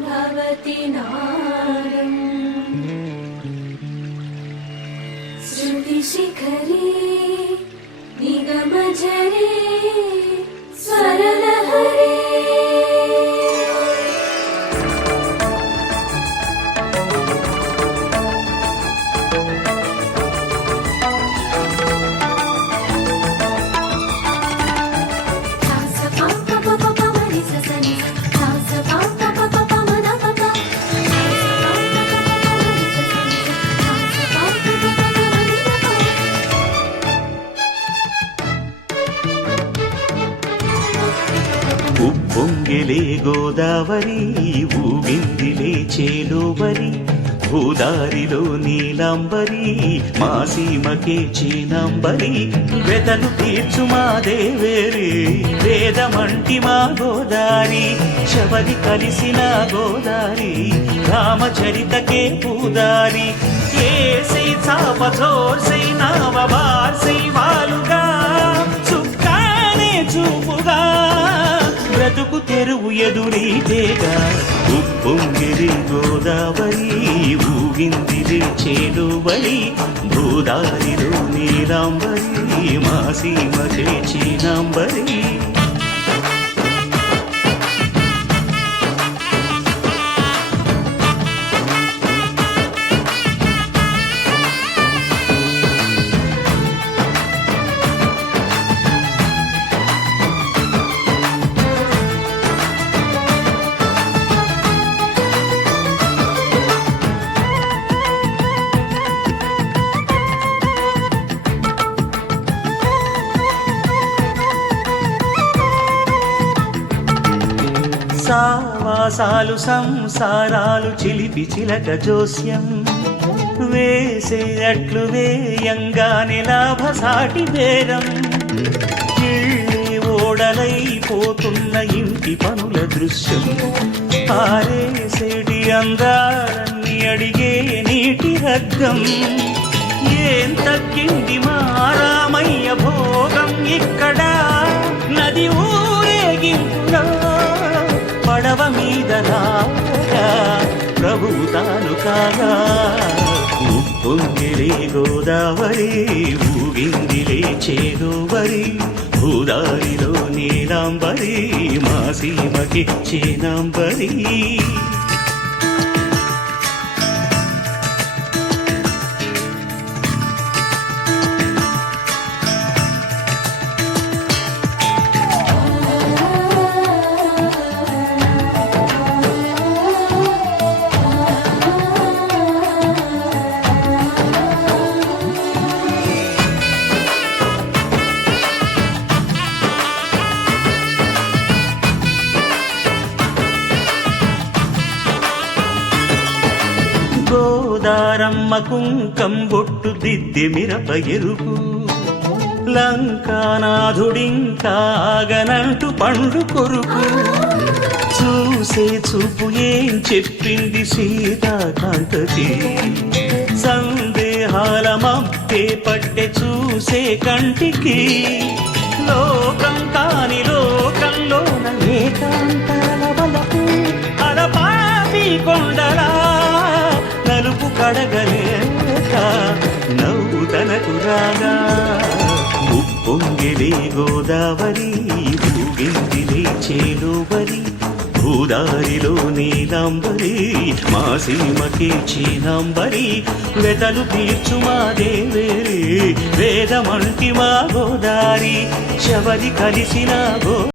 भवति नारम् श्रुतिशिखरे निगमझरे स्वरलहरे ఉప్పొంగిలే గోదావరి ఊగిందిలే చేలోవరి భూదారిలో నీలాంబరి మా సీమకే చీనాంబరి వెతలు తీర్చు మా దేవేరి వేదమంటి మా గోదారి శబరి కలిసిన గోదారి రామచరితకే పూదారి ఏసై చాపచోర్సై నావబార్సై వాలుగా చుక్కానే చూపుగా బ్రతుకు తెరువు ఎదురీతేగా ఉప్పొంగిరి గోదావరి ఊగిందిరి చేలువరి భూదారిలో నీలాంబరి మా సీమకే చీనాంబరి సావాసాలు సంసారాలు చిలిపి చిలక జోస్యం వేసే అట్లు వేయంగానే లాభసాటి బేరం ఇళ్ళే ఓడలైపోతున్న ఇంటి పనుల దృశ్యం పారేసేటి అందాలన్నీ అడిగే నీటి రగ్గం ఏం తగ్గింది మా రామయ్య భోగం ఇక్కడ నది ఊరేగింపులో పడవ మీద రాగా ప్రభువు తాను కాగా ఉప్పొంగిలే గోదావరి ఊగిందిలే చేలోవరి భూదారిలో నీలాంబరి మా సీమకి చీనాంబరి గోదారమ్మ కుంకం బొట్టు దిద్ది మిరప ఎరుపు లంకానాథుడింకాగనంటూ పండు కొరుకు చూసే చూపు ఏం చెప్పింది సీతాకాంతకి సందేహాల మబ్బే పట్టె చూసే కంటికి లోకం కాని లోకంలోన ఏకాంతాల వలపు అలపాపి కొండలా నలుపు కడగలేక నవ్వు తనకు రాగా ఉప్పొంగిలే గోదావరి ఊగిందిలే చేలోవరి భూదారిలో నీలాంబరి మా సీమకే చీనాంబరి వెతలు తీర్చు మా దేవేరి వేదమంటి మా గోదారి శబరి కలిసిన గో